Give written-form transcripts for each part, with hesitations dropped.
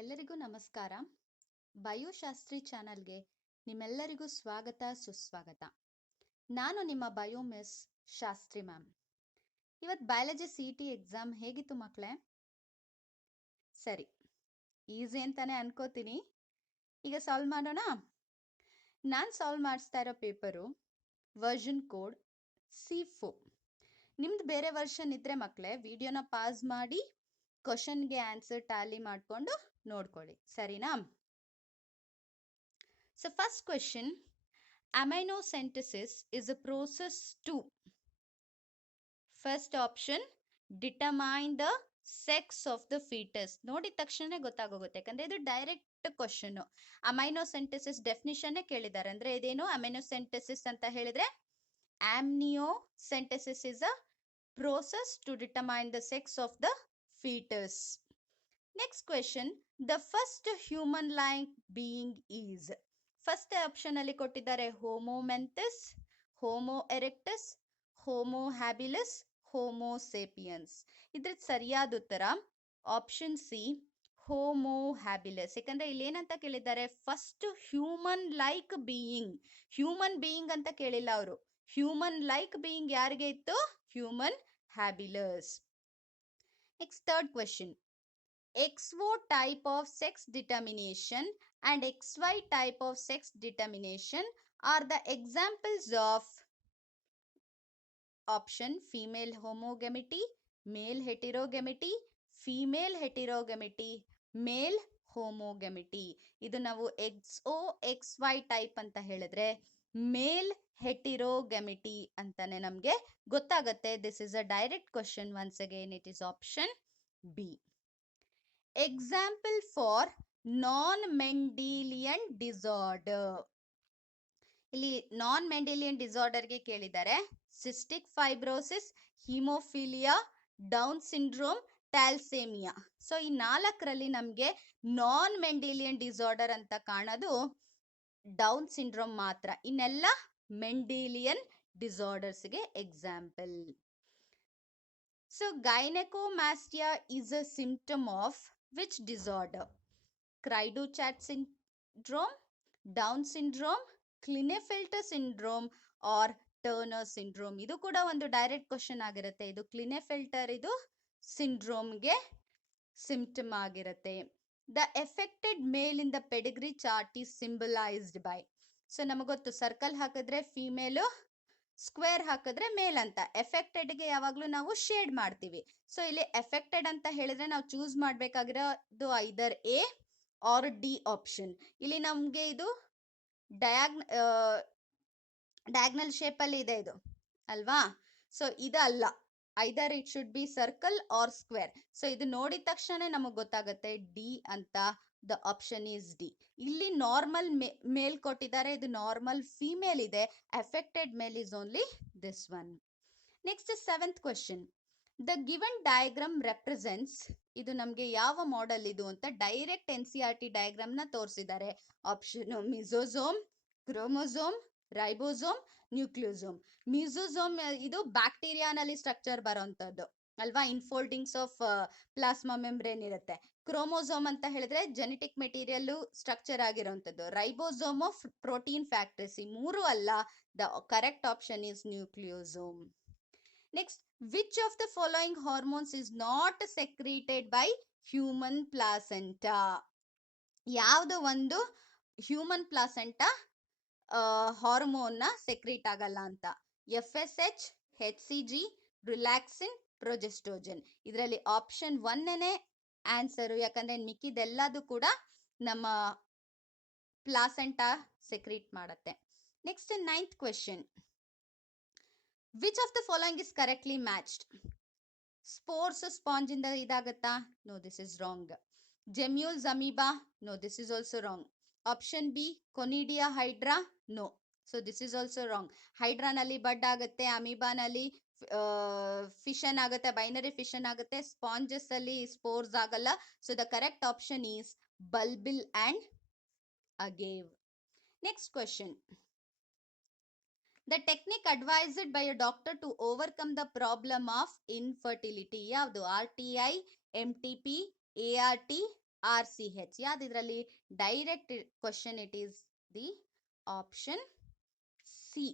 ಎಲ್ಲರಿಗೂ ನಮಸ್ಕಾರ. ಬಯೋಶಾಸ್ತ್ರಿ ಚಾನಲ್ಗೆ ನಿಮ್ಮೆಲ್ಲರಿಗೂ ಸ್ವಾಗತ ಸುಸ್ವಾಗತ. ನಾನು ನಿಮ್ಮ ಬಯೋ ಮಿಸ್ ಶಾಸ್ತ್ರಿ ಮ್ಯಾಮ್. ಇವತ್ತು ಬಯಾಲಜಿ CET ಎಕ್ಸಾಮ್ ಹೇಗಿತ್ತು ಮಕ್ಕಳೇ? ಸರಿ, ಈಸಿ ಅಂತಾನೆ ಅನ್ಕೋತೀನಿ. ಈಗ ಸಾಲ್ವ್ ಮಾಡೋಣ. ನಾನು ಸಾಲ್ವ್ ಮಾಡಿಸ್ತಾ ಇರೋ ಪೇಪರು ವರ್ಷನ್ ಕೋಡ್ C4. ನಿಮ್ದು ಬೇರೆ ವರ್ಷನ್ ಇದ್ರೆ ಮಕ್ಕಳೇ ವಿಡಿಯೋನ ಪಾಸ್ ಮಾಡಿ ಕ್ವಶನ್ಗೆ ಆನ್ಸರ್ ಟ್ಯಾಲಿ ಮಾಡಿಕೊಂಡು ನೋಡ್ಕೊಳ್ಳಿ, ಸರಿನಾ? So first question, aminosynthesis is a process to, first option, determine the sex of the fetus. ನೋಡಿದ ತಕ್ಷಣ ಗೊತ್ತಾಗೋಗುತ್ತೆ, ಯಾಕಂದ್ರೆ ಇದು ಡೈರೆಕ್ಟ್ ಕ್ವಶನ್. ಅಮೈನೋಸೆಂಟೆಸಿಸ್ ಡೆಫಿನಿಷನ್ ಕೇಳಿದ್ದಾರೆ. ಅಂದ್ರೆ ಇದೇನು ಅಮೈನೋಸೆಂಟೆಸಿಸ್ ಅಂತ ಹೇಳಿದ್ರೆ amniocentesis is a process to determine the sex of the fetus. Next question, the first human-like being is. First option ಅಲ್ಲಿ ಕೊಟ್ಟಿದ್ದಾರೆ ಹೋಮೋ ಮೆಂಥಸ್, Homo erectus, Homo habilis, Homo sapiens. ಇದ್ರ ಸರಿಯಾದ ಉತ್ತರ ಆಪ್ಷನ್ ಸಿ, ಹೋಮೋ ಹ್ಯಾಬಿಲಸ್. ಯಾಕಂದ್ರೆ ಇಲ್ಲಿ ಏನಂತ ಕೇಳಿದ್ದಾರೆ, first human like being. Human being ಅಂತ ಕೇಳಿಲ್ಲ ಅವರು. ಹ್ಯೂಮನ್ ಲೈಕ್ ಬೀಯಿಂಗ್ ಯಾರಿಗೆ ಇತ್ತು? Human habilis. Next third question, XO type of sex determination and XY type of sex determination are the examples of option female homogamity, male heterogamity, female heterogamity, male homogamity. ಇದು ನಾವು XO XY type ಅಂತ ಹೇಳಿದ್ರೆ ಮೇಲ್ ಹೆಟಿರೋಗಮಿಟಿ ಅಂತಾನೆ ನಮಗೆ ಗೊತ್ತಾಗುತ್ತೆ. This is a direct question. Once again it is option B. Example for non Mendelian disorder. ಇಲ್ಲಿ non Mendelian ಡಿಸಾರ್ಡರ್ಗೆ ಕೇಳಿದ್ದಾರೆ cystic fibrosis, haemophilia, Down syndrome, thalassaemia. So ಈ ನಾಲ್ಕರಲ್ಲಿ ನಮಗೆ ನಾನ್ ಮೆಂಡಿಲಿಯನ್ ಡಿಸಾರ್ಡರ್ ಅಂತ ಕಾಣೋದು ಡೌನ್ ಸಿಂಡ್ರೋಮ್ ಮಾತ್ರ. ಇನ್ನೆಲ್ಲ ಮೆಂಡಿಲಿಯನ್ ಡಿಸಾರ್ಡರ್ಸ್ಗೆ example. So gynaecomastia is a symptom of which disorder? Cry-do-chat syndrome, Down syndrome, Klinefelter syndrome or Turner syndrome. ಇದು ಕೂಡ ಒಂದು ಡೈರೆಕ್ಟ್ ಕ್ವಶನ್ ಆಗಿರುತ್ತೆ. ಇದು ಕ್ಲಿನೆಫೆಲ್ಟರ್ ಇದು ಸಿಂಡ್ರೋಮ್ಗೆ ಸಿಂಪ್ಟಮ್ ಆಗಿರುತ್ತೆ. The affected male in the pedigree chart is symbolised by. So ನಮಗೊತ್ತು, circle ಹಾಕಿದ್ರೆ ಫೀಮೇಲು, ಸ್ಕ್ವೇರ್ ಹಾಕಿದ್ರೆ ಮೇಲ್ ಅಂತ. ಎಫೆಕ್ಟೆಡ್ಗೆ ಯಾವಾಗಲೂ ನಾವು ಶೇಡ್ ಮಾಡ್ತೀವಿ. ಸೊ ಇಲ್ಲಿ ಎಫೆಕ್ಟೆಡ್ ಅಂತ ಹೇಳಿದ್ರೆ ನಾವು ಚೂಸ್ ಮಾಡಬೇಕಾಗಿರೋದು either A or D option. ಇಲ್ಲಿ ನಮಗೆ ಇದು ಡಯಾಗ್ನಲ್ ಶೇಪಲ್ಲಿ ಇದೆ ಇದು ಅಲ್ವಾ? ಸೊ ಇದು ಅಲ್ಲ, either it should be circle or square. So ಇದು ನೋಡಿದ ತಕ್ಷಣ ನಮಗೆ ಗೊತ್ತಾಗುತ್ತೆ ಡಿ ಅಂತ. The option is D. ಇಲ್ಲಿ ನಾರ್ಮಲ್ ಮೇಲ್ ಕೊಟ್ಟಿದ್ದಾರೆ, ಇದು ನಾರ್ಮಲ್ ಫಿಮೇಲ್ ಇದೆ. affected male is only this one. Next is seventh question. The given diagram represents, ಇದು ನಮಗೆ ಯಾವ ಮಾಡೆಲ್ ಇದು ಅಂತ ಡೈರೆಕ್ಟ್ NCERT ಡಯಾಗ್ರಾಮ್ ನ ತೋರಿಸಿದ್ದಾರೆ. Option mesosome, chromosome, ribosome, nucleosome. Mesosome ಇದು ಬ್ಯಾಕ್ಟೀರಿಯಾನಲ್ಲಿ ಸ್ಟ್ರಕ್ಚರ್ ಬರೋಂಥದ್ದು ಅಲ್ವಾ? ಇನ್ಫೋಲ್ಡಿಂಗ್ಸ್ ಆಫ್ ಪ್ಲಾಸ್ಮಾ ಮೆಂಬ್ರೇನ್ ಇರುತ್ತೆ. ಕ್ರೋಮೋಸೋಮ್ ಅಂತ ಹೇಳಿದ್ರೆ ಜೆನೆಟಿಕ್ ಮೆಟೀರಿಯಲ್ ಸ್ಟ್ರಕ್ಚರ್ ಆಗಿರೋಂಥದ್ದು. Ribosome of protein factories. ಈ ಮೂರು ಅಲ್ಲ. The correct option is nucleosome. Next, which of the following hormones is not secreted by human placenta? ಯಾವುದು ಒಂದು ಹ್ಯೂಮನ್ ಪ್ಲಾಸೆಂಟಾ ಹಾರ್ಮೋನ್ನ ಸೆಕ್ರೀಟ್ ಆಗಲ್ಲ ಅಂತ? FSH, HCG, ರಿಲ್ಯಾಕ್ಸಿನ್, ಪ್ರೊಜೆಸ್ಟ್ರೋಜನ್. ಇದರಲ್ಲಿ ಆಪ್ಷನ್ 1 ಆನ್ಸರ್. ಯಾಕಂದ್ರೆ ಮಿಕ್ಕಿದೆಲ್ಲದು ಕೂಡ ನಮ್ಮ ಪ್ಲಾಸೆಂಟಾ ಸೆಕ್ರೀಟ್ ಮಾಡುತ್ತೆ. Next 9th question, which of the following is correctly matched? Spores sponge ಇಂದ ಇದಾಗತ್ತಾ? No, this is wrong. Gemmules amoeba? No, this is also wrong. Option B conidia hydra? No, so this is also wrong. ಹೈಡ್ರಾನಲ್ಲಿ bud ಆಗುತ್ತೆ, ಅಮೀಬಾನಲ್ಲಿ fission ಆಗುತ್ತೆ, binary fission ಆಗುತ್ತೆ. Sponges ಅಲ್ಲಿ spores ಆಗಲ್ಲ. So the correct option is bulbil and agave. Next question, the technique advised by a doctor to overcome the problem of infertility ಯಾವುದು? RTI, MTP, ART, RCH. ಯಾವ್ದಿದ್ರಲ್ಲಿ direct question, it is the option C.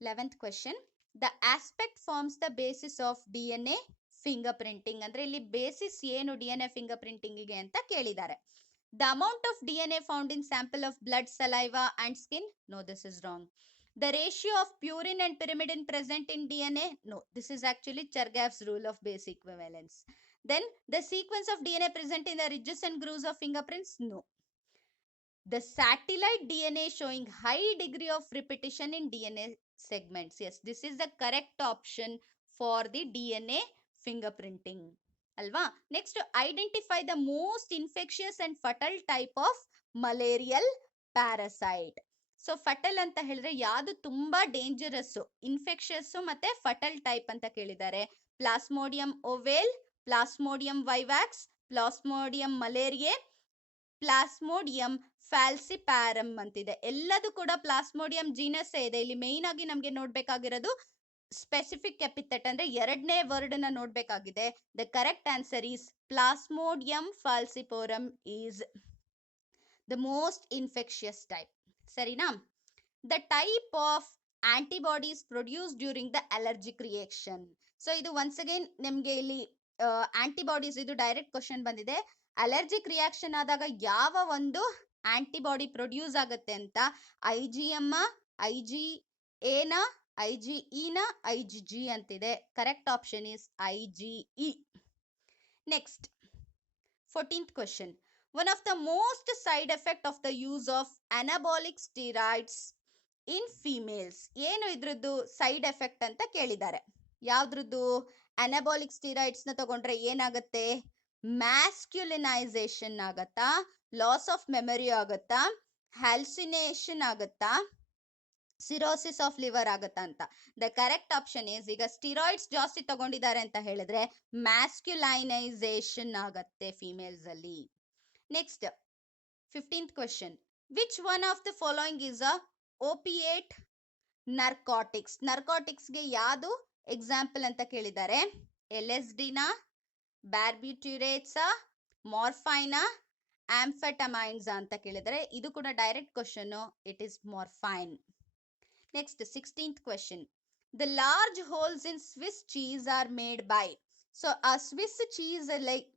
11th question. The aspect forms the basis of DNA fingerprinting. ಅಂದ್ರೆ ಇಲ್ಲಿ basis ಏನು DNA fingerprinting ಗೆ ಅಂತ ಕೇಳಿದ್ದಾರೆ. The amount of DNA found in sample of blood, saliva and skin? No, this is wrong. The ratio of purine and pyrimidine present in DNA? No, this is actually Chargaff's rule of base equivalence. Then the sequence of DNA present in the ridges and grooves of fingerprints? No. The satellite DNA showing high degree of repetition in DNA segments. Yes, this is the correct option for the DNA fingerprinting. Alva. Next, to identify the most infectious and fatal type of malarial parasite. So fatal ಅಂತ ಹೇಳಿದ್ರೆ ಯಾವುದು ತುಂಬಾ dangerous, infectious ಮತ್ತೆ ಫಟಲ್ type ಅಂತ ಕೇಳಿದ್ದಾರೆ. Plasmodium ovale, Plasmodium vivax, Plasmodium malariae, Plasmodium falciparum ಅಂತಿದೆ. ಎಲ್ಲದೂ ಕೂಡ ಪ್ಲಾಸ್ಮೋಡಿಯಂ ಜೀನಸ್ ಇದೆ. ಇಲ್ಲಿ ಮೇನ್ ಆಗಿ ನಮ್ಗೆ ನೋಡ್ಬೇಕಾಗಿರೋದು ಸ್ಪೆಸಿಫಿಕ್ ಎಪಿಥೆಟ್ ಅಂದ್ರೆ ಎರಡನೇ ವರ್ಡ್ ನ ನೋಡ್ಬೇಕಾಗಿದೆ. The correct answer is Plasmodium falciparum is the most infectious type. ಸರಿನಾ? The type of antibodies produce during the allergic reaction. So ಇದು ಒನ್ಸ್ ಅಗೇನ್ ನಿಮ್ಗೆ ಇಲ್ಲಿ ಆಂಟಿಬಾಡೀಸ್, ಇದು ಡೈರೆಕ್ಟ್ ಕ್ವಶನ್ ಬಂದಿದೆ. ಅಲರ್ಜಿಕ್ ರಿಯಾಕ್ಷನ್ ಆದಾಗ ಯಾವ ಒಂದು ಆಂಟಿಬಾಡಿ ಪ್ರೊಡ್ಯೂಸ್ ಆಗುತ್ತೆ ಅಂತ, IgM, IgA, IgE, IgG ಅಂತಿದೆ. Correct option is IgE. Next 14th question. One of the most side effect of the use of anabolic steroids in females. ಏನು ಇದ್ರದ್ದು side effect ಅಂತ ಕೇಳಿದ್ದಾರೆ. ಯಾವ್ದ್ರದ್ದು? ಅನಾಬಾಲಿಕ್ ಸ್ಟೀರಾಯ್ಡ್ಸ್ ನ ತಗೊಂಡ್ರೆ ಏನಾಗುತ್ತೆ? ಮ್ಯಾಸ್ಕ್ಯುಲಿನೈಸೇಷನ್ ಆಗತ್ತಾ, ಲಾಸ್ ಆಫ್ ಮೆಮೊರಿ ಆಗತ್ತಾ, ಹ್ಯಾಲ್ಸಿನೇಷನ್ ಆಗತ್ತಾ, ಸಿರೋಸಿಸ್ ಆಫ್ ಲಿವರ್ ಆಗತ್ತಾ ಅಂತ. ದ ಕರೆಕ್ಟ್ ಆಪ್ಷನ್ ಈಸ್, ಈಗ ಸ್ಟಿರಾಯ್ಡ್ಸ್ ಜಾಸ್ತಿ ತಗೊಂಡಿದ್ದಾರೆ ಅಂತ ಹೇಳಿದ್ರೆ ಮ್ಯಾಸ್ಕ್ಯುಲೈನೈಸೇಷನ್ ಆಗತ್ತೆ ಫಿಮೇಲ್ಸ್ ಅಲ್ಲಿ. Next 15th question. Which one of the following is a opiate narcotics? ನರ್ಕೋಟಿಕ್ಸ್ ಗೆ ಯಾವುದು ಎಕ್ಸಾಂಪಲ್ ಅಂತ ಕೇಳಿದ್ದಾರೆ. LSDನ, ಬಾರ್ಬಿಟ್ಯೂರೇಟ್ಸ, ಮಾರ್ಫೈನ, ಆಂಫೆಟಮೈನ್ಸ್ ಅಂತ ಕೇಳಿದರೆ. ಇದು ಕೂಡ direct question, it is morphine. Next 16th question. The large holes in Swiss cheese are made by. So ಆ Swiss cheese like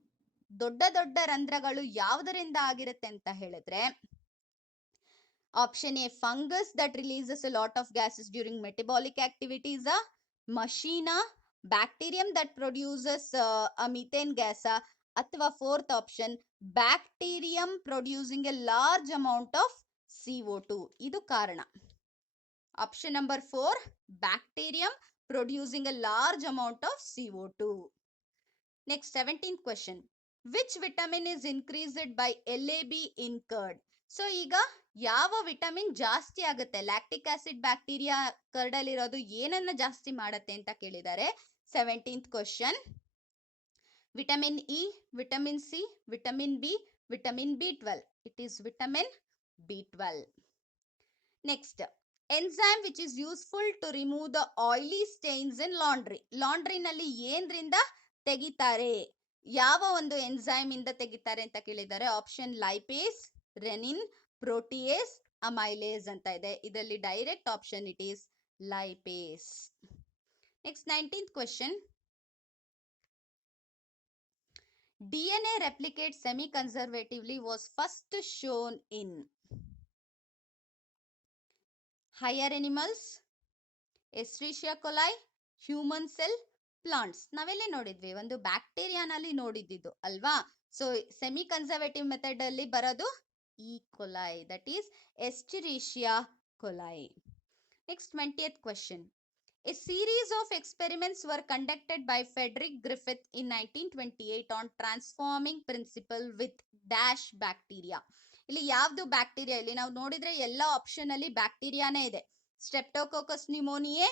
ದೊಡ್ಡ ದೊಡ್ಡ ರಂಧ್ರಗಳು ಯಾವುದರಿಂದ ಆಗಿರುತ್ತೆ ಅಂತ ಹೇಳಿದ್ರೆ, option A fungus that releases a lot of gases during metabolic activities, ಮಷೀನಾ, bacterium that produces a methane ಗ್ಯಾಸ, ಅಥವಾ fourth option bacterium producing a large amount of CO2. ಇದು ಕಾರಣ. Option number 4, bacterium producing a large amount of CO2. Next 17th question. Which vitamin is increased by LAB in curd? So ಈಗ ಯಾವ vitamin ಜಾಸ್ತಿ ಆಗುತ್ತೆ? Lactic acid bacteria curd ಅಲ್ಲಿ ಇರೋದು ಏನನ್ನ ಜಾಸ್ತಿ ಮಾಡುತ್ತೆ ಅಂತ ಕೇಳಿದ್ದಾರೆ. 17th question. Vitamin E, vitamin C, vitamin B, vitamin B12. It is vitamin B12. Next, enzyme which is useful to remove the oily stains in laundry. ಲಾಂಡ್ರಿನಲ್ಲಿ ಏನ್ರಿಂದ ತೆಗಿತಾರೆ? ಯಾವ ಒಂದು ಎನ್ಸೈಮ್ ಇಂದ ತೆಗಿತಾರೆ ಅಂತ ಕೇಳಿದ್ದಾರೆ. Option lipase, renin, protease, amylase ಅಂತ ಇದೆ. ಇದರಲ್ಲಿ direct option it is lipase. Next 19th question. DNA replicate semi-conservatively was first shown in higher animals, Escherichia coli, human cell, plants. ನಾವೆಲ್ಲೇ ನೋಡಿದ್ವಿ? ಒಂದು ಬ್ಯಾಕ್ಟೀರಿಯಾನಲ್ಲಿ ನೋಡಿದ್ದು ಅಲ್ವಾ? ಸೊ ಸೆಮಿ ಕನ್ಸರ್ವೇಟಿವ್ ಮೆಥಡ್ ಅಲ್ಲಿ ಬರೋದು E coli, that is Escherichia coli. Next 20th question. A series of experiments were conducted by Frederick Griffith in 1928 on transforming principle with dash bacteria. ಇಲ್ಲಿ ಯಾವ್ದು bacteria? ಇಲ್ಲಿ ನಾವು ನೋಡಿದ್ರೆ ಎಲ್ಲ ಆಪ್ಷನ್ ಅಲ್ಲಿ ಬ್ಯಾಕ್ಟೀರಿಯಾನೇ ಇದೆ. Streptococcus pneumoniae,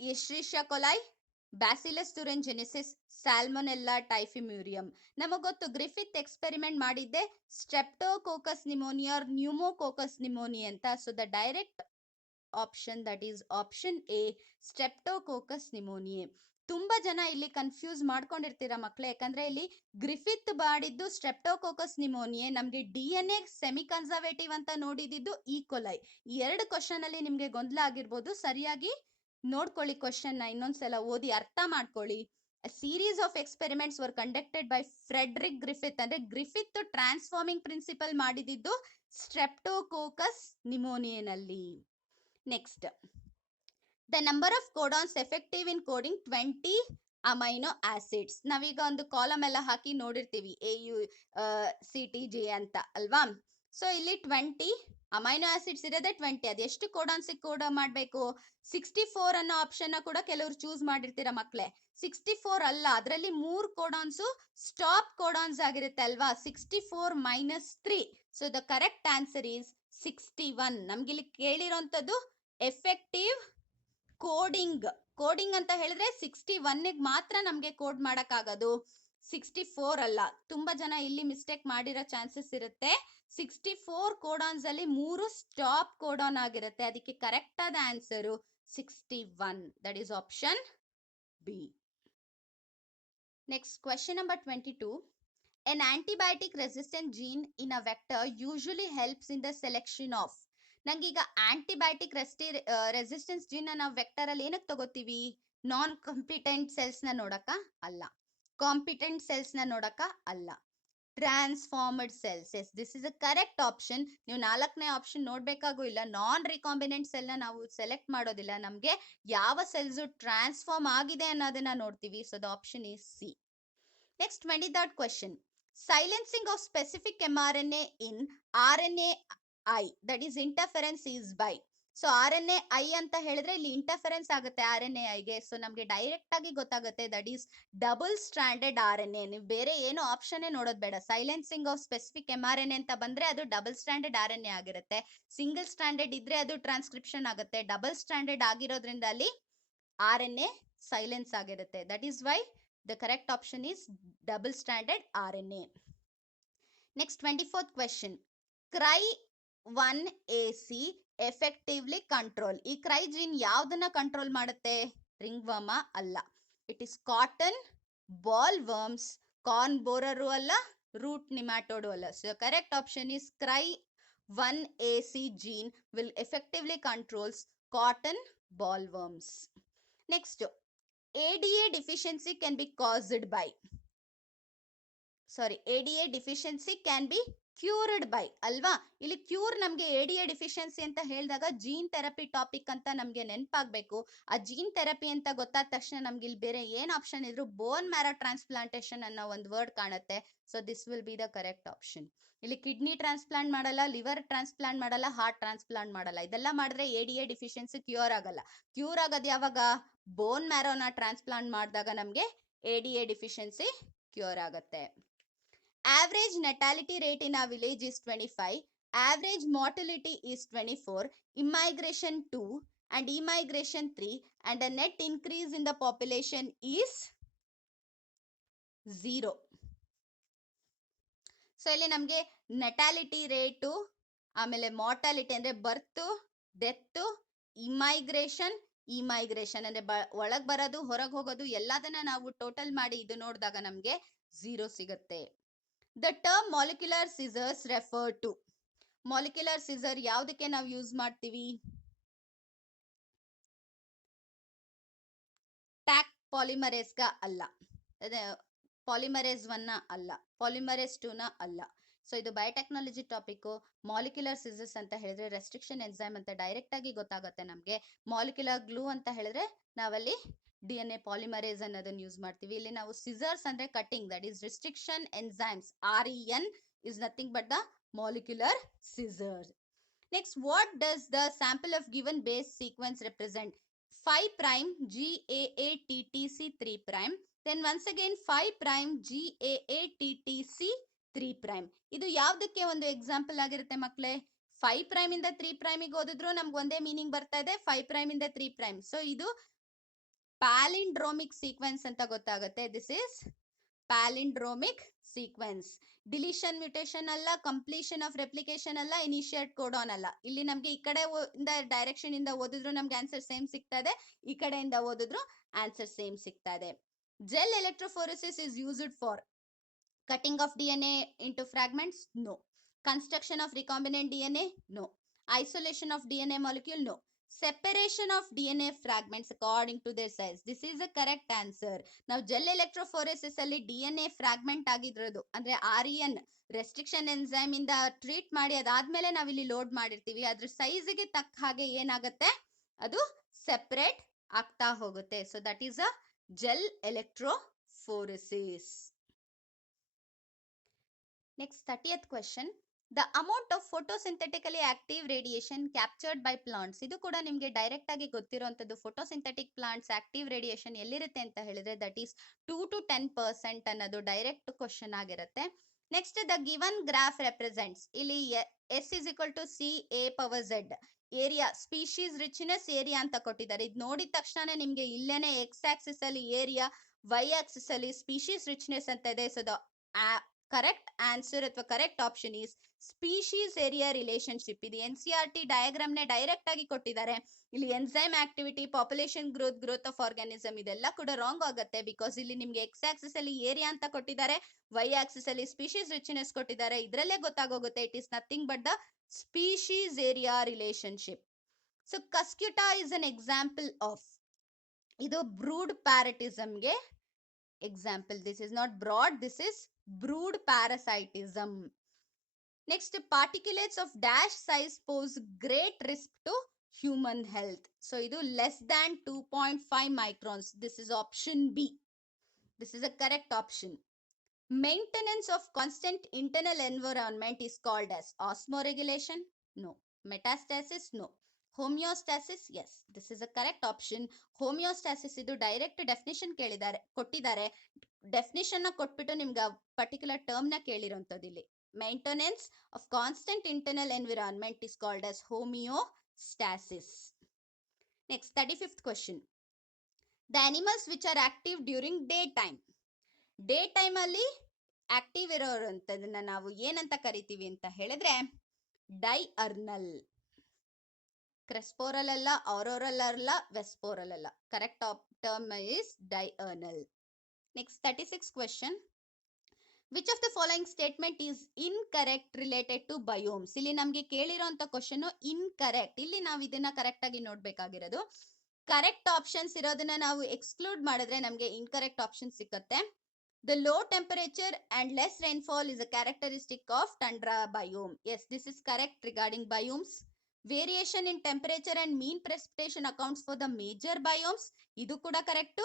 Escherichia coli, Bacillus thuringiensis, Salmonella typhimurium. ನಮಗೆ ಗೊತ್ತು ಗ್ರಿಫಿತ್ ಎಕ್ಸ್ಪೆರಿಮೆಂಟ್ ಮಾಡಿದ್ದೆ Streptococcus pneumonia or pneumococcus pneumonia ಅಂತ. So the direct option that is option A, Streptococcus pneumoniae. ತುಂಬಾ ಜನ ಇಲ್ಲಿ ಕನ್ಫ್ಯೂಸ್ ಮಾಡ್ಕೊಂಡಿರ್ತೀರಾ ಮಕ್ಳು, ಯಾಕಂದ್ರೆ ಇಲ್ಲಿ ಗ್ರಿಫಿತ್ ಮಾಡಿದ್ದು ಸ್ಟ್ರೆಪ್ಟೋಕೋಕಸ್ ನಿಮೋನಿಯೆ, ನಮ್ಗೆ DNA ಸೆಮಿ ಕನ್ಸರ್ವೇಟಿವ್ ಅಂತ ನೋಡಿದ್ದು ಈಕೋಲೈ. ಈ 2 ಕ್ವಶನ್ ಅಲ್ಲಿ ನಿಮ್ಗೆ ಗೊಂದಲ ಆಗಿರ್ಬೋದು. ಸರಿಯಾಗಿ ನೋಡ್ಕೊಳ್ಳಿ, ಕ್ವಶನ್ ನ ಇನ್ನೊಂದ್ಸಲ ಓದಿ ಅರ್ಥ ಮಾಡ್ಕೊಳ್ಳಿ. A series of experiments were conducted by Frederick Griffith. ಅಂದ್ರೆ ಗ್ರಿಫಿತ್ ಟ್ರಾನ್ಸ್ಫಾರ್ಮಿಂಗ್ ಪ್ರಿನ್ಸಿಪಲ್ ಮಾಡಿದ್ದು ಸ್ಟ್ರೆಪ್ಟೋಕೋಕಸ್ ನಿಮೋನಿಯನಲ್ಲಿ. Next, the number of codons effective in coding 20 amino acids. ನಾವೀಗ ಒಂದು ಕಾಲಮ್ ಎಲ್ಲ ಹಾಕಿ ನೋಡಿರ್ತೀವಿ AUCTG ಅಂತ ಅಲ್ವಾ. ಸೊ ಇಲ್ಲಿ 20 ಅಮೈನೋ ಆಸಿಡ್ಸ್ ಇರೋದೇ 20. ಅದೆಷ್ಟು ಕೋಡಾನ್ಸ್ ಕೋಡ್ ಮಾಡಬೇಕು? 64 ಅನ್ನೋ ಆಪ್ಷನ್ ಕೂಡ ಕೆಲವರು ಚೂಸ್ ಮಾಡಿರ್ತೀರ ಮಕ್ಳೇ. 64 ಅಲ್ಲ, ಅದರಲ್ಲಿ 3 ಕೋಡಾನ್ಸ್ ಸ್ಟಾಪ್ ಕೋಡಾನ್ಸ್ ಆಗಿರುತ್ತೆ ಅಲ್ವಾ. 64 minus 3. So the correct answer is 61. ನಮ್ಗಿಲ್ಲಿ ಕೇಳಿರೋಂಥದ್ದು ಎಫೆಕ್ಟಿವ್ ಕೋಡಿಂಗ್ ಅಂತ ಹೇಳಿದ್ರೆ 61 ಮಾತ್ರ ನಮ್ಗೆ ಕೋಡ್ ಮಾಡಕ್ಕಾಗೋದು, 64 ಅಲ್ಲ. ತುಂಬಾ ಜನ ಇಲ್ಲಿ ಮಿಸ್ಟೇಕ್ ಮಾಡಿರೋ ಚಾನ್ಸಸ್ ಇರುತ್ತೆ. 64 ಕೋಡಾನ್ಸ್ ಅಲ್ಲಿ 3 ಸ್ಟಾಪ್ ಕೋಡಾನ್ ಆಗಿರುತ್ತೆ. ಅದಕ್ಕೆ ಕರೆಕ್ಟ್ ಆದ answer 61. That is option B. Next, question number 22. An antibiotic resistant gene in a vector usually helps in the selection of. ನಂಗೀಗ ಆಂಟಿಬಯೋಟಿಕ್ ರೆಸಿಸ್ಟೆನ್ಸ್ ಜೀನ್ ನಾವು ವೆಕ್ಟರ್ ಅಲ್ಲಿ ಏನಕ್ಕೆ ತಗೋತೀವಿ? ನಾನ್ ಕಾಂಪಿಟೆಂಟ್ ಸೆಲ್ಸ್ ನ ನೋಡಕ ಅಲ್ಲ, ಕಾಂಪಿಟೆಂಟ್ ಸೆಲ್ಸ್ ನ ನೋಡಕ ಅಲ್ಲ, transformed cells. Yes, this is a correct option. ನೀವು 4ನೇ ಆಪ್ಷನ್ ನೋಡ್ಬೇಕಾಗೂ ಇಲ್ಲ. ನಾನ್ ರಿಕಾಂಬಿನೆಂಟ್ ಸೆಲ್ ನ ನಾವು ಸೆಲೆಕ್ಟ್ ಮಾಡೋದಿಲ್ಲ, ನಮ್ಗೆ ಯಾವ ಸೆಲ್ಸ್ ಟ್ರಾನ್ಸ್ಫಾರ್ಮ್ ಆಗಿದೆ ಅನ್ನೋದನ್ನ ನೋಡ್ತೀವಿ. So the option is C. Next, 23rd question. Silencing of specific mRNA in RNAi, that is interference is by. So RNAi ಅಂತ ಹೇಳಿದ್ರೆ ಇಲ್ಲಿ ಇಂಟರ್ಫರೆನ್ಸ್ ಆಗುತ್ತೆ RNAi ಗೆ. ಸೊ ನಮ್ಗೆ ಡೈರೆಕ್ಟ್ ಆಗಿ ಗೊತ್ತಾಗುತ್ತೆ that is double stranded RNA. ನೀವು ಬೇರೆ ಏನು ಆಪ್ಷನ್ ನೋಡೋದು ಬೇಡ. ಸೈಲೆನ್ಸಿಂಗ್ ಆಫ್ ಸ್ಪೆಸಿಫಿಕ್ mRNA ಅಂತ ಬಂದ್ರೆ ಅದು ಡಬಲ್ ಸ್ಟ್ರಾಂಡೆಡ್ RNA ಆಗಿರುತ್ತೆ. ಸಿಂಗಲ್ ಸ್ಟ್ರಾಂಡೆಡ್ ಇದ್ರೆ ಅದು ಟ್ರಾನ್ಸ್ಕ್ರಿಪ್ಷನ್ ಆಗುತ್ತೆ. ಡಬಲ್ ಸ್ಟ್ರಾಂಡೆಡ್ ಆಗಿರೋದ್ರಿಂದ ಅಲ್ಲಿ RNA ಸೈಲೆನ್ಸ್ ಆಗಿರುತ್ತೆ. That is why the correct option is double stranded RNA. Next, 24th question. Cry1AC effectively control. ಈ ಕ್ರೈ ಜೀನ್ ಯಾವ್ದನ್ನ ಕಂಟ್ರೋಲ್ ಮಾಡುತ್ತೆ? ರಿಂಗ್ ವರ್ಮ ಅಲ್ಲ. It is cotton bollworms, corn borer ಅಲ್ಲ, root nematode ಅಲ್ಲ. So correct option is Cry1AC gene will effectively controls cotton ball worms. Next, ADA deficiency can be caused by. ADA deficiency can be cured by ಅಲ್ವಾ. ಇಲ್ಲಿ cure ನಮ್ಗೆ ADA deficiency ಅಂತ ಹೇಳಿದಾಗ gene therapy topic ಅಂತ ನಮ್ಗೆ ನೆನಪಾಗಬೇಕು. ಆ gene therapy ಅಂತ ಗೊತ್ತಾದ ತಕ್ಷಣ ನಮ್ಗೆ ಇಲ್ಲಿ ಬೇರೆ ಏನ್ ಆಪ್ಷನ್ ಇದ್ರು ಬೋನ್ ಮ್ಯಾರೋ ಟ್ರಾನ್ಸ್ಪ್ಲಾಂಟೇಶನ್ ಅನ್ನೋ ಒಂದು ವರ್ಡ್ ಕಾಣುತ್ತೆ. So this will be the correct option. ಇಲ್ಲಿ ಕಿಡ್ನಿ ಟ್ರಾನ್ಸ್ಪ್ಲಾಂಟ್ ಮಾಡಲ್ಲ, ಲಿವರ್ ಟ್ರಾನ್ಸ್ಪ್ಲಾಂಟ್ ಮಾಡಲ್ಲ, ಹಾರ್ಟ್ ಟ್ರಾನ್ಸ್ಪ್ಲಾಂಟ್ ಮಾಡಲ್ಲ. ಇದೆಲ್ಲ ಮಾಡಿದ್ರೆ ADA ಡೆಫಿಷಿಯನ್ಸಿ ಕ್ಯೂರ್ ಆಗಲ್ಲ. ಕ್ಯೂರ್ ಆಗೋದು ಯಾವಾಗ? ಬೋನ್ ಮ್ಯಾರೋನ ಟ್ರಾನ್ಸ್ಪ್ಲಾಂಟ್ ಮಾಡಿದಾಗ ನಮ್ಗೆ ADA ಡೆಫಿಷಿಯನ್ಸಿ ಕ್ಯೂರ್ ಆಗುತ್ತೆ. Average natality rate in our village is 25. Average mortality is 24. Immigration 2 and immigration 3, and the net increase in the population is 0. So ಇಲ್ಲಿ ನಮಗೆ ನಟಾಲಿಟಿ ರೇಟು, ಆಮೇಲೆ mortality ಅಂದ್ರೆ ಬರ್ತು, ಡೆತ್ತು, ಇಮೈಗ್ರೇಷನ್ ಅಂದ್ರೆ ಒಳಗ್ ಬರೋದು ಹೊರಗೆ ಹೋಗೋದು ಎಲ್ಲದನ್ನ ನಾವು ಟೋಟಲ್ ಮಾಡಿ ಇದು ನೋಡಿದಾಗ ನಮ್ಗೆ 0 ಸಿಗುತ್ತೆ. The term molecular scissors refer to. Molecular scissor ಯಾವುದಕ್ಕೆ ನಾವು ಯೂಸ್ ಮಾಡ್ತೀವಿ? ಟ್ಯಾಕ್ ಪಾಲಿಮರೇಸ್ ಗ ಅಲ್ಲ, ಪಾಲಿಮರೇಸ್ 1 ಅಲ್ಲ, ಪಾಲಿಮರೇಸ್ 2 ಅಲ್ಲ. ಸೊ ಇದು ಬಯೋಟೆಕ್ನಾಲಜಿ ಟಾಪಿಕ್. ಮಾಲಿಕ್ಯುಲರ್ ಸಿಸರ್ಸ್ ಅಂತ ಹೇಳಿದ್ರೆ ರೆಸ್ಟ್ರಿಕ್ಷನ್ ಎನ್ಸೈಮ್ ಅಂತ ಡೈರೆಕ್ಟ್ ಆಗಿ ಗೊತ್ತಾಗುತ್ತೆ ನಮ್ಗೆ. ಮಾಲಿಕ್ಯುಲರ್ ಗ್ಲೂ ಅಂತ ಹೇಳಿದ್ರೆ ನಾವಲ್ಲಿ DNA ಪಾಲಿಮರೇಸ್ ಅನ್ನೋದನ್ನ ಯೂಸ್ ಮಾಡ್ತೀವಿ. ಇಲ್ಲಿ ನಾವು ಸಿಸರ್ಸ್ ಅಂದ್ರೆ cutting, that is restriction enzymes. REN is nothing but the molecular scissors. Next, what does the sample of given base sequence represent? 5' GAATTC 3', then once again 5' GAATTC 3'. ಇದು ಯಾವ್ದಕ್ಕೆ ಒಂದು example ಆಗಿರುತ್ತೆ ಮಕ್ಕಳೇ? 5' ಇಂದ 3' ಗೆ ಓದಿದ್ರು ನಮ್ಗೆ ಒಂದೇ ಮೀನಿಂಗ್ ಬರ್ತಾ ಇದೆ, 5' ಇಂದ 3'. ಸೊ ಇದು ಪ್ಯಾಲಿಂಡ್ರೋಮಿಕ್ ಸೀಕ್ವೆನ್ಸ್ ಅಂತ ಗೊತ್ತಾಗುತ್ತೆ. This is palindromic sequence. Deletion mutation ಅಲ್ಲ, ಕಂಪ್ಲೀಷನ್ ಆಫ್ ರೆಪ್ಲಿಕೇಶನ್ ಅಲ್ಲ, ಇನಿಷಿಯೇಟ್ ಕೋಡಾನ್ ಅಲ್ಲ. ಇಲ್ಲಿ ನಮ್ಗೆ ಈ ಕಡೆ ಡೈರೆಕ್ಷನ್ ಇಂದ ಓದಿದ್ರು ನಮ್ಗೆ ಆನ್ಸರ್ ಸೇಮ್ ಸಿಗ್ತಾ ಇದೆ, ಈ ಕಡೆಯಿಂದ ಓದಿದ್ರು ಆನ್ಸರ್ ಸೇಮ್ ಸಿಗ್ತಾ ಇದೆ. Gel electrophoresis is used for cutting of DNA into fragments? No. Construction of recombinant DNA? No. Isolation of DNA molecule? No. Separation of DNA fragments according to their size. This is a correct answer. Now gel electrophoresis alli DNA fragment ಆಗಿದ್ರದು ಅಂದ್ರೆ REN restriction enzyme ಇಂದ treat ಮಾಡಿ ಅದಾದ್ಮೇಲೆ ನಾವಿಲ್ಲಿ load ಮಾಡಿರ್ತೀವಿ, ಅದ್ರ ಸೈಜ್ಗೆ ತಕ್ಕ ಹಾಗೆ ಏನಾಗುತ್ತೆ ಅದು ಸೆಪರೇಟ್ ಆಗ್ತಾ ಹೋಗುತ್ತೆ. So that is a gel electrophoresis. Next, 30th question. The amount of photosynthetically active radiation captured by plants. ಇದು ಕೂಡ ನಿಮಗೆ ಡೈರೆಕ್ಟ್ ಆಗಿ ಗೊತ್ತಿರುವಂತದ್ದು. ಫೋಟೋಸಿಂಥೆಟಿಕ್ ಪ್ಲಾಂಟ್ಸ್ ಆಕ್ಟಿವ್ ರೇಡಿಯೇಷನ್ ಎಲ್ಲಿರುತ್ತೆ ಅಂತ ಹೇಳಿದ್ರೆ ದಟ್ ಈಸ್ 2 to 10% ಅನ್ನೋದು ಡೈರೆಕ್ಟ್ ಕ್ವಶನ್ ಆಗಿರುತ್ತೆ. Next, the given graph represents. ಇಲ್ಲಿ S is equal to CA/Z area, species richness area ಅಂತ ಕೊಟ್ಟಿದ್ದಾರೆ. ಇದು ನೋಡಿದ ತಕ್ಷಣ ನಿಮ್ಗೆ ಇಲ್ಲೇನೆ ಎಕ್ಸ್ ಆಕ್ಸಿಸ್ ಅಲ್ಲಿ ಏರಿಯಾ, ವೈ ಆಕ್ಸಿಸ್ ಅಲ್ಲಿ ಸ್ಪೀಶೀಸ್ ರಿಚ್ನೆಸ್ ಅಂತ ಇದೆ. ಸೊ ದ ಕರೆಕ್ಟ್ ಆನ್ಸರ್ ಅಥವಾ correct option is species area relationship. ಇದು NCERT ಡಯಾಗ್ರಾಮ್ ನೇ ಡೈರೆಕ್ಟ್ ಆಗಿ ಕೊಟ್ಟಿದ್ದಾರೆ. ಇಲ್ಲಿ enzyme activity, population growth of organism ಇದೆಲ್ಲ ಕೂಡ ರಾಂಗ್ ಆಗುತ್ತೆ. ಬಿಕಾಸ್ ಇಲ್ಲಿ ನಿಮ್ಗೆ ಎಕ್ಸ್ ಆಕ್ಸಿಸ್ ಅಲ್ಲಿ ಏರಿಯಾ ಅಂತ ಕೊಟ್ಟಿದ್ದಾರೆ, ವೈ ಆಕ್ಸಿಸ್ ಅಲ್ಲಿ ಸ್ಪೀಶೀಸ್ ರಿಚ್ನೆಸ್ ಕೊಟ್ಟಿದ್ದಾರೆ. ಇದರಲ್ಲೇ ಗೊತ್ತಾಗೋಗುತ್ತೆ it is nothing but the species area relationship. So Cuscuta is an example of, ಇದು ಬ್ರೂಡ್ ಪ್ಯಾರಟಿಸಮ್ಗೆ example. This is not broad, this is brood parasitism. Next, particulates of dash size pose great risk to human health. So idu less than 2.5 microns. This is option B. This is a correct option. Maintenance of constant internal environment is called as osmoregulation? No. Metastasis? No. Homeostasis? Yes, this is a correct option. Homeostasis ಇದು direct definition ಕೊಟ್ಟಿದ್ದಾರೆ. Definition ನ ಕೊಟ್ಬಿಟ್ಟು ನಿಮ್ಗೆ particular term ನ ಕೇಳಿರೋಂಥದ್ದು. ಇಲ್ಲಿ maintenance of constant internal environment is called as homeostasis. Next, 35th question. The animals which are active during day time. Day time ಅಲ್ಲಿ active ಇರೋರಂಥದನ್ನ ನಾವು ಏನಂತ ಕರಿತೀವಿ ಅಂತ ಹೇಳಿದ್ರೆ ಡೈಅರ್ನಲ್. ಕ್ರೆಸ್ಪೋರಲ್ ಅಲ್ಲ, ಆರೋರಲ್ ಅಲ್ಲ, ವೆಸ್ಪೋರಲ್ ಅಲ್ಲ. Correct term is diurnal. Next, 36th question. Which of the following statement is incorrect related to biomes. ಇಲ್ಲಿ ನಮ್ಗೆ ಕೇಳಿರೋಂಥ ಕ್ವಶನ್ ಇನ್ಕರೆಕ್ಟ್. ಇಲ್ಲಿ ನಾವು ಇದನ್ನ ಕರೆಕ್ಟ್ ಆಗಿ ನೋಡ್ಬೇಕಾಗಿರೋದು. ಕರೆಕ್ಟ್ ಆಪ್ಷನ್ಸ್ ಇರೋದನ್ನ ನಾವು ಎಕ್ಸ್ಕ್ಲೂಡ್ ಮಾಡಿದ್ರೆ ನಮ್ಗೆ ಇನ್ಕರೆಕ್ಟ್ ಆಪ್ಷನ್ ಸಿಕ್ಕತ್ತೆ. The low temperature and less rainfall is a characteristic of tundra biome. Yes, this is correct regarding biomes. Variation in temperature and mean precipitation accounts for the major biomes. Idu kuda correct.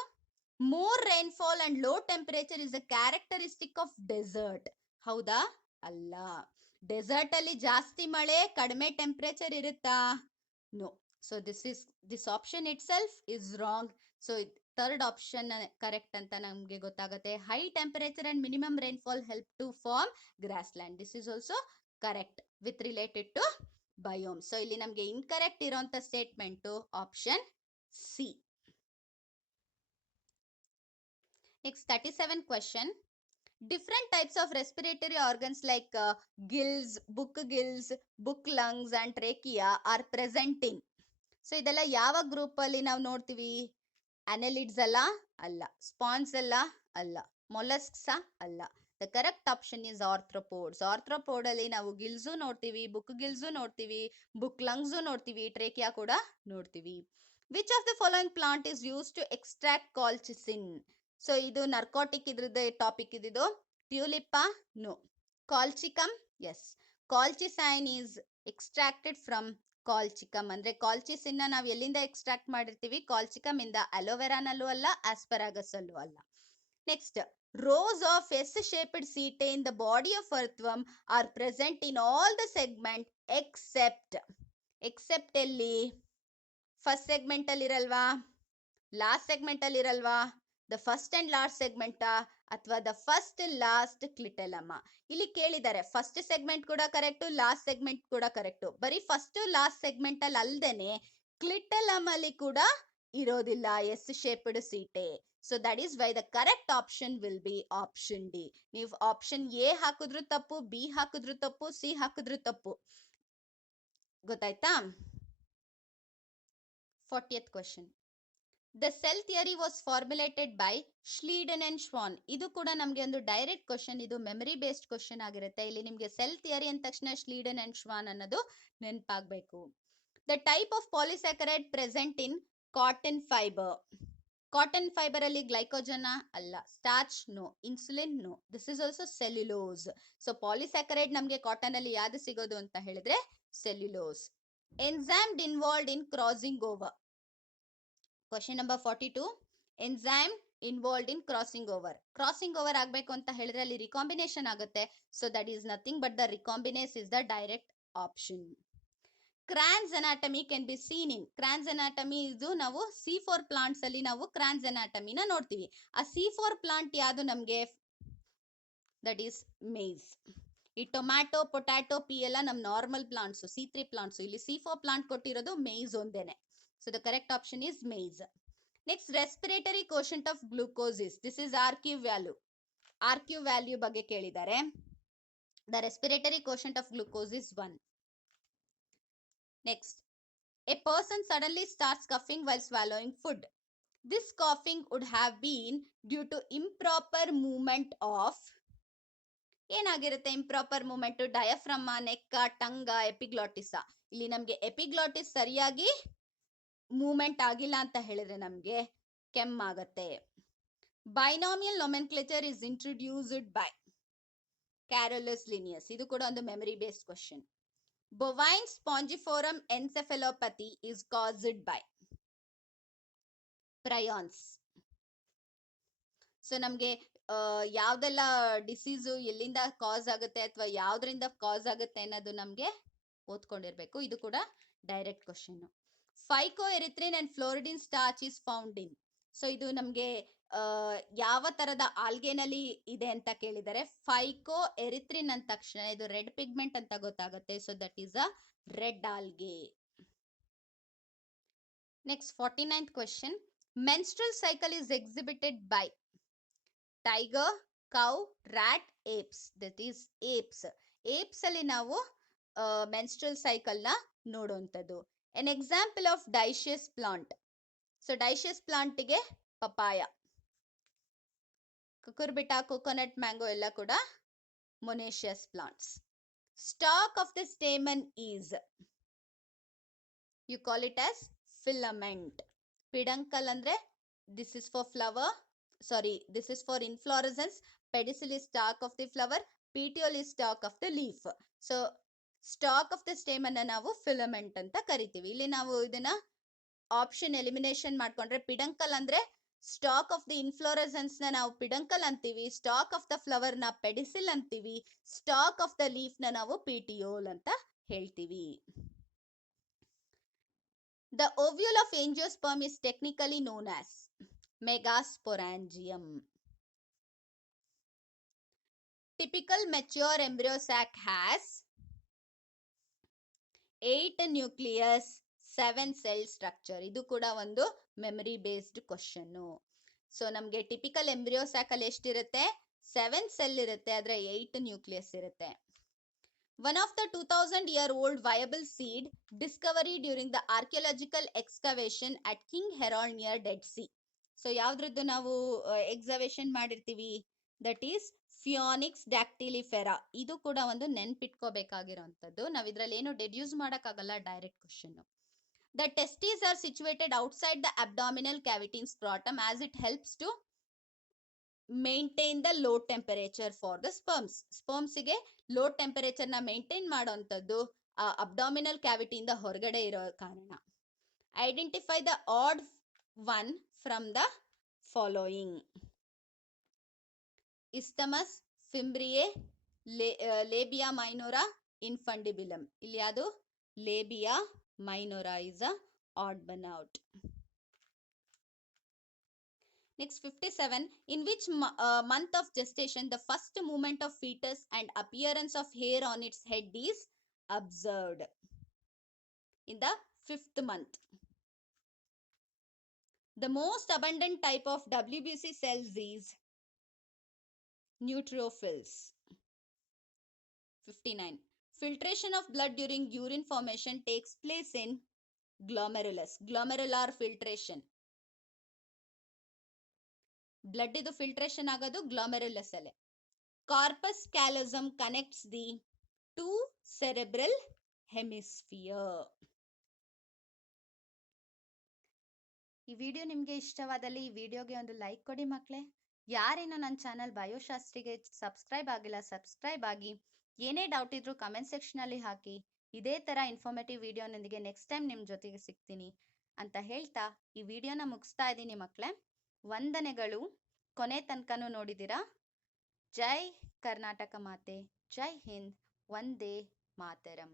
More rainfall and low temperature is a characteristic of desert. Hauda? Alla. Desert alli ಜಾಸ್ತಿ ಮಳೆ, ಕಡಿಮೆ temperature ಇರುತ್ತಾ? No. So this option itself is wrong. So third option correct ಅಂತ ನಮಗೆ ಗೊತ್ತಾಗುತ್ತೆ. High temperature and minimum rainfall help to form grassland. This is also correct with related to biome. So ಇಲ್ಲಿ ನಮಗೆ incorrect ಇರೋಂಥ statement option C. Next, 37th question. Different types of respiratory organs like gills, book lungs and trachea are present in. So ಇದೆಲ್ಲ ಯಾವ group ಅಲ್ಲಿ ನಾವು ನೋಡ್ತೀವಿ? ಅನೆಲಿಡ್ಸ್ ಅಲ್ಲ, spawns ಅಲ್ಲ, ಮೊಲಸ್ಕ್ಸ್ ಅಲ್ಲ. The correct option is arthropods. Arthropod ಅಲ್ಲಿ ನಾವು ಗಿಲ್ಸು ನೋಡ್ತೀವಿ, ಬುಕ್ ಗಿಲ್ಸು ನೋಡ್ತೀವಿ, ಬುಕ್ ಲಂಗ್ಸು ನೋಡ್ತೀವಿ, ಟ್ರೇಕಿಯಾ ಕೂಡ ನೋಡ್ತೀವಿ. Which of the following plant is use to extract colchicine. So ಇದು ನರ್ಕೋಟಿಕ್ ಇದ್ರದ್ದು ಟಾಪಿಕ್ ಇದಿದು. Tulipa? No. Colchicum? Yes. Colchicine is extracted from Colchicum. ಅಂದ್ರೆ ಕಾಲ್ಚಿಸಿನ್ ನಾವು ಎಲ್ಲಿಂದ ಎಕ್ಸ್ಟ್ರಾಕ್ಟ್ ಮಾಡಿರ್ತೀವಿ? ಕಾಲ್ಚಿಕಮ್ ಇಂದ. ಅಲೋವೆರಾನಲ್ಲೂ ಅಲ್ಲ, ಆಸ್ಪರಾಗಸ್ ಅಲ್ಲೂ ಅಲ್ಲ. Next, rose of S-shaped setae in the body of earthworm are present in all the segment except ಎಲ್ಲಿ? ಫಸ್ಟ್ ಸೆಗ್ಮೆಂಟ್ ಅಲ್ಲಿ ಇರಲ್ವಾ? ಲಾಸ್ಟ್ ಸೆಗ್ಮೆಂಟ್ ಅಲ್ಲಿ ಇರಲ್ವಾ? The first and last segment ಅಥವಾ ದ ಫಸ್ಟ್ ಲಾಸ್ಟ್ ಕ್ಲಿಟೆಲಮ. ಇಲ್ಲಿ ಕೇಳಿದ್ದಾರೆ ಫಸ್ಟ್ ಸೆಗ್ಮೆಂಟ್ ಕೂಡ correct, last segment ಕೂಡ ಕರೆಕ್ಟ್. ಬರೀ ಫಸ್ಟ್ ಲಾಸ್ಟ್ ಸೆಗ್ಮೆಂಟ್ ಅಲ್ಲಿ ಅಲ್ದೇನೆ ಕ್ಲಿಟೆಲಮ್ ಅಲ್ಲಿ ಕೂಡ ಇರೋದಿಲ್ಲ, S shaped setae. So that is why the correct option will be option D. ನೀವು ಆಪ್ಷನ್ ಎ ಹಾಕಿದ್ರು ತಪ್ಪು, ಬಿ ಹಾಕಿದ್ರು ತಪ್ಪು, ಸಿ ಹಾಕಿದ್ರು ತಪ್ಪು. ಗೊತ್ತಾಯ್ತಾ? 40th question. The cell theory was formulated by Schleiden and Schwann. ಇದು ಕೂಡ ನಮಗೆ ಒಂದು ಡೈರೆಕ್ಟ್ ಕ್ವಶನ್, ಇದು ಮೆಮರಿ ಬೇಸ್ಡ್ ಕ್ವಶನ್ ಆಗಿರುತ್ತೆ. ಇಲ್ಲಿ ನಿಮಗೆ ಸೆಲ್ ಥಿಯರಿ ಅಂದ ತಕ್ಷಣ ಶ್ಲೀಡನ್ ಅಂಡ್ ಶ್ವಾನ್ ಅನ್ನೋದು ನೆನಪಾಗಬೇಕು. The type of polysaccharide present in cotton fibre. Cotton fibre ಅಲ್ಲಿ ಗ್ಲೈಕೋಜನ್ ಅಲ್ಲ, starch no, insulin no, this is also cellulose. So polysaccharide ನಮಗೆ ಕಾಟನ್ ಅಲ್ಲಿ ಯಾವ್ದು ಸಿಗೋದು ಅಂತ ಹೇಳಿದ್ರೆ cellulose. Enzyme involved in crossing over. Question number 42. Enzyme involved in crossing over. Crossing over ಆಗಬೇಕು ಅಂತ ಹೇಳಿದ್ರೆ ಅಲ್ಲಿ ರಿಕಾಂಬಿನೇಷನ್ ಆಗುತ್ತೆ. So that is nothing but the recombinase is the direct option. Kranz anatomy can be seen in. Crohn's anatomy ಇದು ನಾವು C4 plants ಅಲ್ಲಿ ನಾವು Crohn's ಅನಾಟಮಿನ ನೋಡ್ತೀವಿ. ಆ C4 ಪ್ಲಾಂಟ್ ಯಾವುದು ನಮಗೆ? That is maize. ಈ ಟೊಮ್ಯಾಟೊ, ಪೊಟ್ಯಾಟೊ, ಪಿ ಎಲ್ಲ ನಮ್ ನಾರ್ಮಲ್ ಪ್ಲಾಂಟ್ಸ್, C3 ಪ್ಲಾಂಟ್ಸ್. ಇಲ್ಲಿ C4 ಪ್ಲಾಂಟ್ ಕೊಟ್ಟಿರೋದು ಮೇಜ್ ಒಂದೇನೆ. So the correct option is maize. Next, respiratory quotient of glucose is. This is RQ value. RQ value ಬಗ್ಗೆ ಕೇಳಿದ್ದಾರೆ. The respiratory quotient of glucose is 1. Next, a person suddenly starts coughing while swallowing food. This coughing would have been due to improper movement of. ಏನಾಗಿರುತ್ತೆ improper movement? Diaphragm, neck, tongue, epiglottis. ಇಲ್ಲಿ ನಮ್ಗೆ epiglottis ಸರಿಯಾಗಿ movement ಆಗಿಲ್ಲ ಅಂತ ಹೇಳಿದ್ರೆ ನಮ್ಗೆ ಕೆಮ್ಮಾಗತ್ತೆ. Binomial nomenclature is introduced by Carolus Linnaeus. ಇದು ಕೂಡ ಒಂದು memory based question. Bovine spongiform encephalopathy is caused by prions. ಸೊ ನಮ್ಗೆ ಯಾವ್ದೆಲ್ಲ ಡಿಸೀಸು ಎಲ್ಲಿಂದ ಕಾಸ್ ಆಗುತ್ತೆ ಅಥವಾ ಯಾವ್ದ್ರಿಂದ ಕಾಸ್ ಆಗುತ್ತೆ ಅನ್ನೋದು ನಮ್ಗೆ ಓದ್ಕೊಂಡಿರ್ಬೇಕು. ಇದು ಕೂಡ direct question. Phycoerythrin and floridean starch is found in. So ಇದು ನಮ್ಗೆ ಯಾವ ತರದ ಆಲ್ಗೆನಲ್ಲಿ ಇದೆ ಅಂತ ಕೇಳಿದರೆ ಫೈಕೋ ಎರಿಥ್ರಿನ್ ಅಂದ ತಕ್ಷಣ ಇದು ರೆಡ್ ಪಿಗ್ಮೆಂಟ್ ಅಂತ ಗೊತ್ತಾಗುತ್ತೆ. So that is a red algae. Next 49th question. Menstrual cycle is exhibited by tiger, cow, rat, apes. That is apes. Apes ಅಲ್ಲಿ ನಾವು ಮೆನ್ಸ್ಟ್ರಲ್ ಸೈಕಲ್ ನ ನೋಡುವಂಥದ್ದು. An example of dioecious plant. So dioecious ಪ್ಲಾಂಟ್ಗೆ papaya, Cucurbita, coconut, mango ಎಲ್ಲ ಕೂಡ monoecious plants. Stalk of the stamen is, you call it as filament. Peduncle ಅಂದ್ರೆ this is for flower, this is for inflorescence. Pedicel is stalk of the flower. Petiole is stalk of the leaf. So stalk of the stamen ನಾವು filament ಅಂತ ಕರಿತೀವಿ. ಇಲ್ಲಿ ನಾವು ಇದನ್ನ option elimination ಮಾಡ್ಕೊಂಡ್ರೆ ಪಿಡಂಕಲ್ ಅಂದ್ರೆ stock of the inflorescence ನ ನಾವು ಪಿಡಂಕಲ್ ಅಂತೀವಿ, ಸ್ಟಾಕ್ ಆಫ್ ದ ಫ್ಲವರ್ ನ ಪೆಡಿಸಿಲ್ ಅಂತೀವಿ, ಸ್ಟಾಕ್ ಆಫ್ ದ ಲೀಫ್ ನ ನಾವು ಪಿಟಿಯೋಲ್ ಅಂತ ಹೇಳ್ತೀವಿ. The ovule of angiosperm is technically known as megasporangium. Typical mature embryo sac has 8 nucleus, 7 cell structure. ಇದು ಕೂಡ ಒಂದು ಮೆಮರಿ ಬೇಸ್ಡ್ ಕ್ವಶನ್. ಸೊ ನಮ್ಗೆ ಟಿಪಿಕಲ್ ಎಂಬ್ರಿಯೋ ಸ್ಯಾಕ್ ಅಲ್ಲಿ ಎಷ್ಟಿರುತ್ತೆ? 7 ಸೆಲ್ ಇರುತ್ತೆ, ಆದ್ರೆ 8 ನ್ಯೂಕ್ಲಿಯಸ್ ಇರುತ್ತೆ. One of the 2000-year-old viable seed discovery during the archaeological excavation at King Herald near Dead Sea. ಸೊ ಯಾವ್ದ್ರದ್ದು ನಾವು ಎಕ್ಸವೇಷನ್ ಮಾಡಿರ್ತೀವಿ? That is Phoenix dactylifera. ಇದು ಕೂಡ ಒಂದು ನೆನ್ಪಿಟ್ಕೋಬೇಕಾಗಿರೋಂಥದ್ದು. ನಾವ್ ಇದ್ರಲ್ಲಿ ಏನು ಡೆಡ್ಯೂಸ್ ಮಾಡಕ್ಕಾಗಲ್ಲ, direct question. The testes are situated outside the abdominal cavity in scrotum as it helps to maintain the low temperature for the sperms. Sperms ಗೆ ಲೋ ಟೆಂಪರೇಚರ್ ನ ಮೇಂಟೈನ್ ಮಾಡೋಂಥದ್ದು ಅಬ್ಡಾಮಿನಲ್ ಕ್ಯಾವಿಟಿಯಿಂದ ಹೊರಗಡೆ ಇರೋ ಕಾರಣ. Identify the odd one from the following. Isthmus, fimbriae, labia minora, infundibulum. ಇಲ್ಲಿ ಯಾವುದು? Labia minora is a odd one out. Next 57. In which month of gestation the first movement of fetus and appearance of hair on its head is observed? In the 5th month. The most abundant type of WBC cells is neutrophils. 59. Filtration of blood during urine formation takes place in glomerulus. Glomerular filtration. Blood ಇದು filtration ಆಗೋದು glomerulus ಅಲ್ಲೇ. Corpus callosum connects the two cerebral hemisphere. ಈ video ನಿಮಗೆ ಇಷ್ಟವಾದಲ್ಲಿ ಈ ವಿಡಿಯೋಗೆ ಒಂದು like ಕೊಡಿ ಮಕ್ಕಳೇ. ಯಾರೇನೋ ನನ್ನ ಚಾನಲ್ ಬಯೋಶಾಸ್ತ್ರಿಗೆ ಸಬ್ಸ್ಕ್ರೈಬ್ ಆಗಿಲ್ಲ, ಸಬ್ಸ್ಕ್ರೈಬ್ ಆಗಿ. ಏನೇ ಡೌಟ್ ಇದ್ರೂ ಕಮೆಂಟ್ ಸೆಕ್ಷನಲ್ಲಿ ಹಾಕಿ. ಇದೇ ಥರ ಇನ್ಫಾರ್ಮೇಟಿವ್ ವಿಡಿಯೋನೊಂದಿಗೆ ನೆಕ್ಸ್ಟ್ ಟೈಮ್ ನಿಮ್ಮ ಜೊತೆಗೆ ಸಿಗ್ತೀನಿ ಅಂತ ಹೇಳ್ತಾ ಈ ವಿಡಿಯೋನ ಮುಗಿಸ್ತಾ ಇದ್ದೀನಿ ಮಕ್ಕಳೇ. ವಂದನೆಗಳು. ಕೊನೆ ತನಕನೂ ನೋಡಿದ್ದೀರಾ. ಜೈ ಕರ್ನಾಟಕ ಮಾತೆ, ಜೈ ಹಿಂದ್, ವಂದೇ ಮಾತರಂ.